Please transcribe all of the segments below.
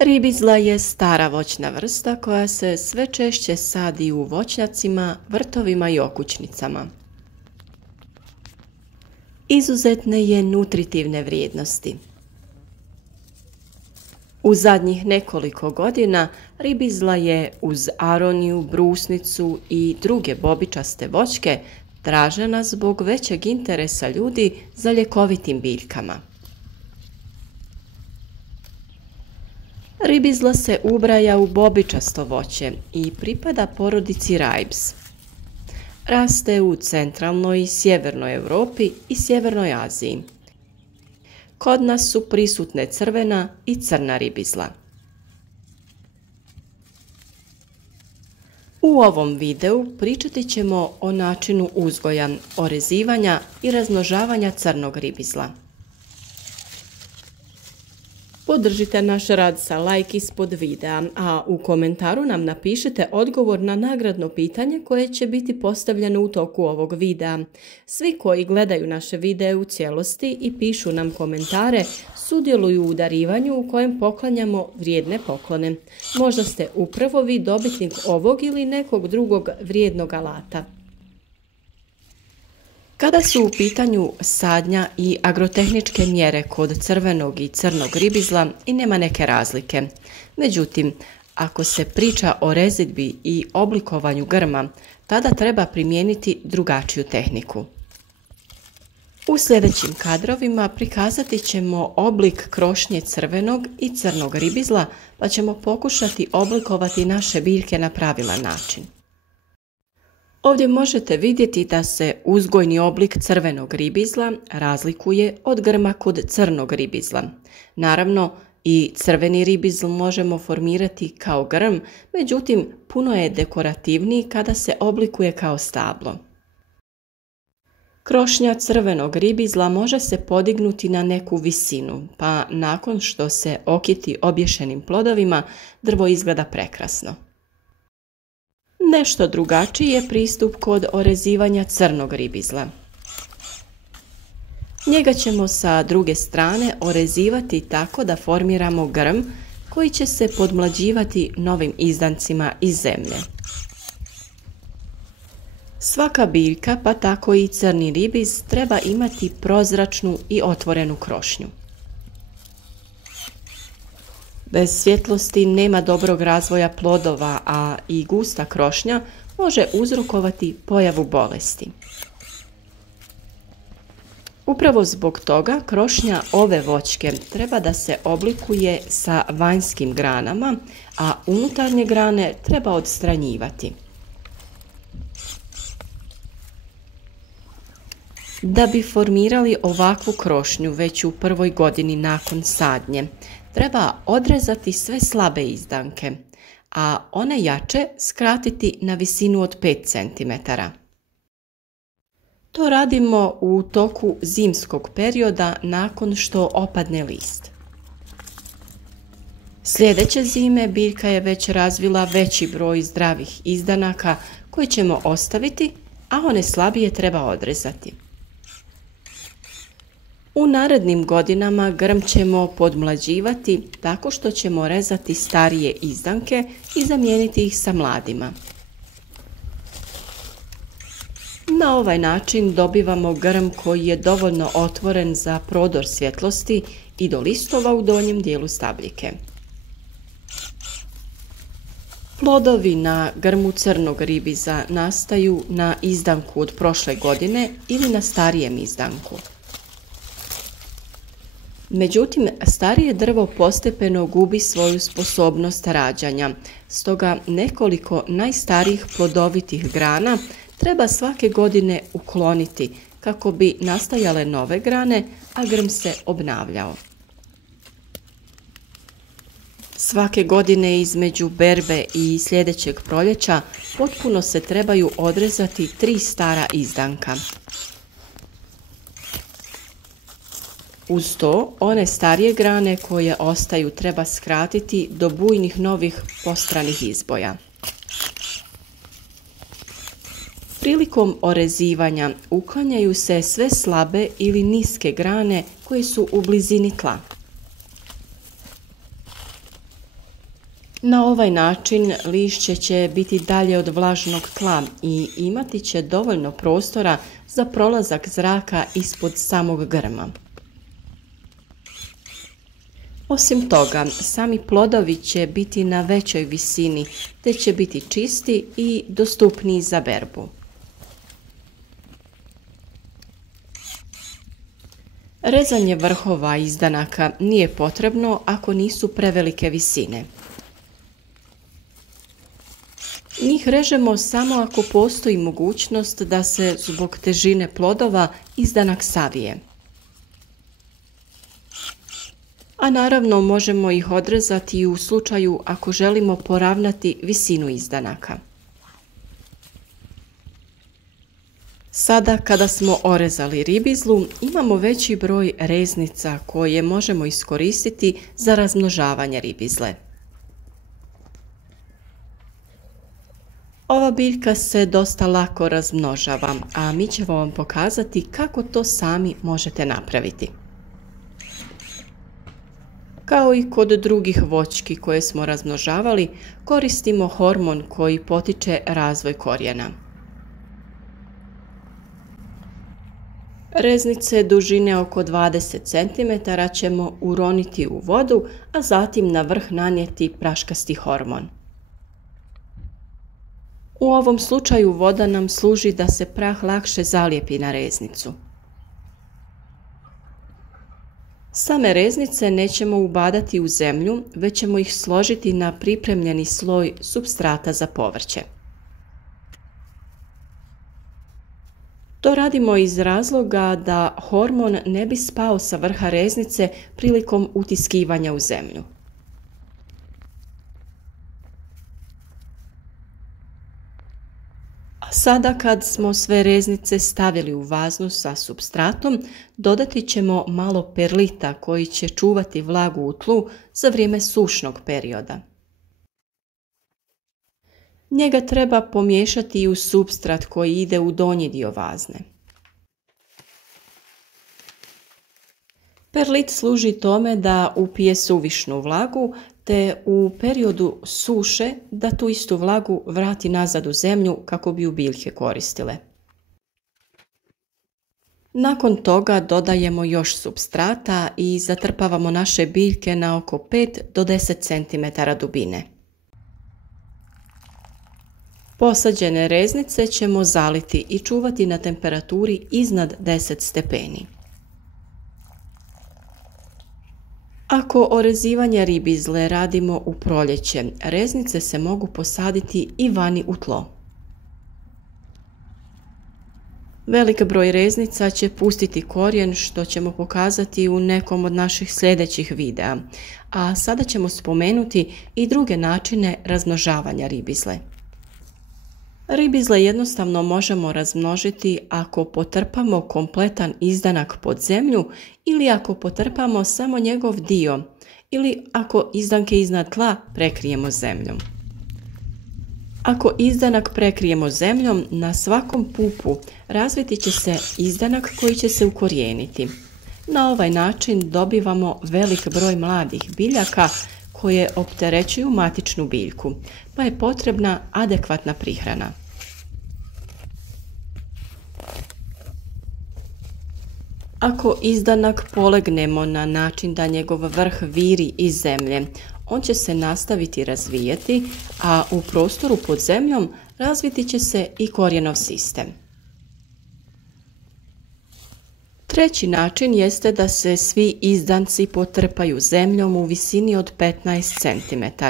Ribizla je stara voćna vrsta koja se sve češće sadi u voćnjacima, vrtovima i okućnicama. Izuzetne je nutritivne vrijednosti. U zadnjih nekoliko godina ribizla je uz aroniju, brusnicu i druge bobičaste voćke tražena zbog većeg interesa ljudi za ljekovitim biljkama. Ribizla se ubraja u bobičasto voće i pripada porodici Ribes. Raste u centralnoj i sjevernoj Europi i sjevernoj Aziji. Kod nas su prisutne crvena i crna ribizla. U ovom videu pričati ćemo o načinu uzgoja, orezivanja i razmnožavanja crnog ribizla. Podržite naš rad sa like ispod videa, a u komentaru nam napišite odgovor na nagradno pitanje koje će biti postavljeno u toku ovog videa. Svi koji gledaju naše videe u cijelosti i pišu nam komentare sudjeluju u darivanju u kojem poklanjamo vrijedne poklone. Možda ste upravo vi dobitnik ovog ili nekog drugog vrijednog alata. Kada su u pitanju sadnja i agrotehničke mjere kod crvenog i crnog ribizla i nema neke razlike. Međutim, ako se priča o rezidbi i oblikovanju grma, tada treba primijeniti drugačiju tehniku. U sljedećim kadrovima prikazati ćemo oblik krošnje crvenog i crnog ribizla, pa ćemo pokušati oblikovati naše biljke na pravilan način. Ovdje možete vidjeti da se uzgojni oblik crvenog ribizla razlikuje od grma kod crnog ribizla. Naravno, i crveni ribizl možemo formirati kao grm, međutim puno je dekorativniji kada se oblikuje kao stablo. Krošnja crvenog ribizla može se podignuti na neku visinu, pa nakon što se okiti obješenim plodovima, drvo izgleda prekrasno. Nešto drugačiji je pristup kod orezivanja crnog ribizla. Njega ćemo sa druge strane orezivati tako da formiramo grm koji će se podmlađivati novim izdancima iz zemlje. Svaka biljka, pa tako i crni ribiz, treba imati prozračnu i otvorenu krošnju. Bez svjetlosti nema dobrog razvoja plodova, a i gusta krošnja može uzrokovati pojavu bolesti. Upravo zbog toga krošnja ove voćke treba da se oblikuje sa vanjskim granama, a unutarnje grane treba odstranjivati. Da bi formirali ovakvu krošnju već u prvoj godini nakon sadnje, treba odrezati sve slabe izdanke, a one jače skratiti na visinu od 5 cm. To radimo u toku zimskog perioda nakon što opadne list. Sljedeće zime biljka je već razvila veći broj zdravih izdanaka koje ćemo ostaviti, a one slabije treba odrezati. U narednim godinama grm ćemo podmlađivati tako što ćemo rezati starije izdanke i zamijeniti ih sa mladima. Na ovaj način dobivamo grm koji je dovoljno otvoren za prodor svjetlosti i do listova u donjem dijelu stabljike. Plodovi na grmu crnog ribiza nastaju na izdanku od prošle godine ili na starijem izdanku. Međutim, starije drvo postepeno gubi svoju sposobnost rađanja, stoga nekoliko najstarijih plodovitih grana treba svake godine ukloniti kako bi nastajale nove grane, a grm se obnavljao. Svake godine između berbe i sljedećeg proljeća potpuno se trebaju odrezati 3 stara izdanka. Uz to, one starije grane koje ostaju treba skratiti do bujnih novih postranih izboja. Prilikom orezivanja uklanjaju se sve slabe ili niske grane koje su u blizini tla. Na ovaj način lišće će biti dalje od vlažnog tla i imati će dovoljno prostora za prolazak zraka ispod samog grma. Osim toga, sami plodovi će biti na većoj visini, te će biti čisti i dostupniji za berbu. Rezanje vrhova izdanaka nije potrebno ako nisu prevelike visine. Njih režemo samo ako postoji mogućnost da se zbog težine plodova izdanak savije. A naravno možemo ih odrezati i u slučaju ako želimo poravnati visinu izdanaka. Sada kada smo orezali ribizlu, imamo veći broj reznica koje možemo iskoristiti za razmnožavanje ribizle. Ova biljka se dosta lako razmnožava, a mi ćemo vam pokazati kako to sami možete napraviti. Kao i kod drugih voćki koje smo razmnožavali, koristimo hormon koji potiče razvoj korijena. Reznice dužine oko 20 cm ćemo uroniti u vodu, a zatim na vrh nanijeti praškasti hormon. U ovom slučaju voda nam služi da se prah lakše zalijepi na reznicu. Same reznice nećemo ubadati u zemlju, već ćemo ih složiti na pripremljeni sloj supstrata za povrće. To radimo iz razloga da hormon ne bi spao sa vrha reznice prilikom utiskivanja u zemlju. A sada kad smo sve reznice stavili u vaznu sa supstratom, dodati ćemo malo perlita koji će čuvati vlagu u tlu za vrijeme sušnog perioda. Njega treba pomiješati i u supstrat koji ide u donji dio vazne. Perlit služi tome da upije suvišnu vlagu, te u periodu suše da tu istu vlagu vrati nazad u zemlju kako bi ju biljke koristile. Nakon toga dodajemo još supstrata i zatrpavamo naše biljke na oko 5 do 10 cm dubine. Posađene reznice ćemo zaliti i čuvati na temperaturi iznad 10 stepeni. Ako orezivanje ribizle radimo u proljeće, reznice se mogu posaditi i vani u tlo. Velik broj reznica će pustiti korijen, što ćemo pokazati u nekom od naših sljedećih videa, a sada ćemo spomenuti i druge načine razmnožavanja ribizle. Ribizle jednostavno možemo razmnožiti ako potrpamo kompletan izdanak pod zemlju ili ako potrpamo samo njegov dio ili ako izdanke iznad tla prekrijemo zemljom. Ako izdanak prekrijemo zemljom, na svakom pupu razviti će se izdanak koji će se ukorijeniti. Na ovaj način dobivamo velik broj mladih biljaka koje opterećuju matičnu biljku, pa je potrebna adekvatna prihrana. Ako izdanak polegnemo na način da njegov vrh viri iz zemlje, on će se nastaviti razvijati, a u prostoru pod zemljom razviti će se i korijenov sistem. Treći način jeste da se svi izdanci potrpaju zemljom u visini od 15 cm.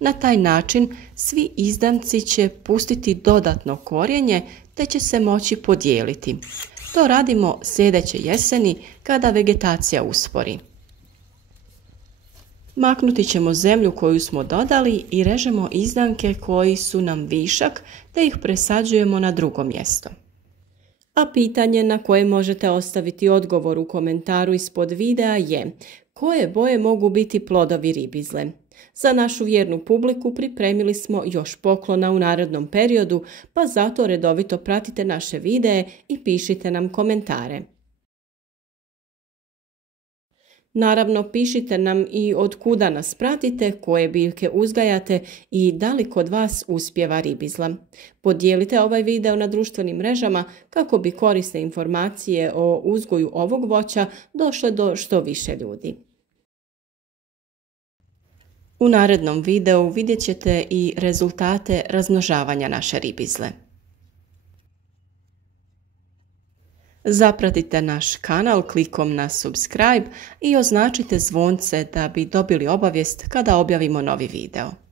Na taj način svi izdanci će pustiti dodatno korijenje te će se moći podijeliti. To radimo sljedeće jeseni kada vegetacija uspori. Maknuti ćemo zemlju koju smo dodali i režemo izdanke koji su nam višak te ih presađujemo na drugo mjesto. A pitanje na koje možete ostaviti odgovor u komentaru ispod videa je: koje boje mogu biti plodovi ribizle? Za našu vjernu publiku pripremili smo još poklona u narednom periodu, pa zato redovito pratite naše videe i pišite nam komentare. Naravno, pišite nam i od kuda nas pratite, koje biljke uzgajate i da li kod vas uspijeva ribizla. Podijelite ovaj video na društvenim mrežama kako bi korisne informacije o uzgoju ovog voća došle do što više ljudi. U narednom videu vidjet ćete i rezultate razmnožavanja naše ribizle. Zapratite naš kanal klikom na subscribe i označite zvonce da bi dobili obavijest kada objavimo novi video.